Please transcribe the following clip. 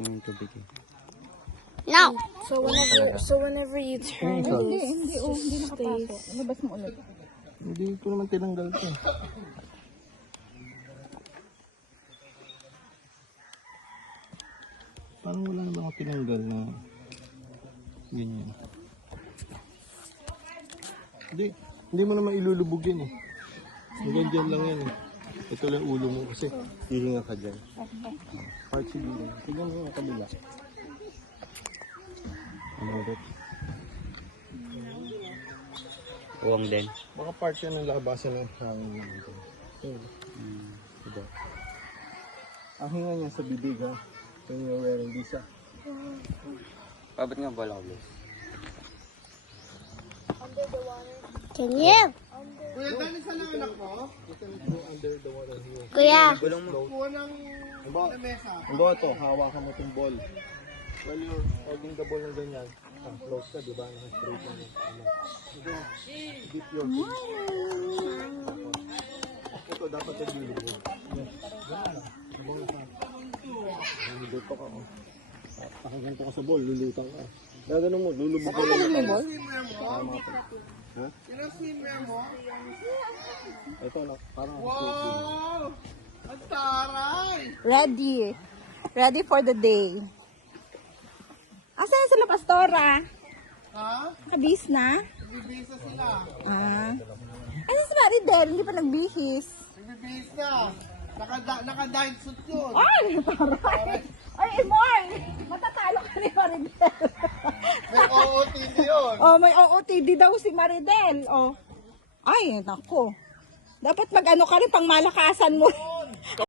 yung tubig eh. No. So whenever you turn Hindi nakapasok. Labas mo ulit. Hindi ko naman tinanggal ito. Parang wala naman ako tinanggal na ganyan. Hindi mo naman ilulubog yan eh. Hanggang dyan lang yan eh. Ito lang ulo mo kasi hihinga ka dyan. Part si Dino. Tignan mo yung kabila. Ano ulit? Uwang din. Baka part yan ng labasan ng hangin na ito. Diba? Ang hinga niya sa bibig ha. When you're wearing this ha. Pabot nga bola ko, please. Can you? Kuya, dali sa anak mo? You can go under the water here. Kuya. Gulong mo. Kuha ng mesa. Ang to, hawakan mo itong ball. While you're holding the ball ng ganyan, close ka, di ba? Naka-straight na yun. Dip your feet. Ito, dapat yung lulubog. Yes. Ganyan lang. Dito ka. Pakaganto ka sa ball, lulutang ka. Kaya ganun mo, lulubog ka lang. May ball? Ha? Pinaswimmer mo? Ito na, parang wow! Ang taray! Ready. Ready for the day. Asan sila, Pastora? Ha? Kabis na? Nagbibisa sila. Asan si Maridel? Hindi pa nagbihis. Nagbibisa na. Naka-diet suit yun. Ay, taray. Ay, Imor! Matatalo ka ni Maridel. May OOTD yun. Oh, may OOTD daw si Maridel. Oh. Ay, nako. Dapat mag-ano ka rin, pang malakasan mo.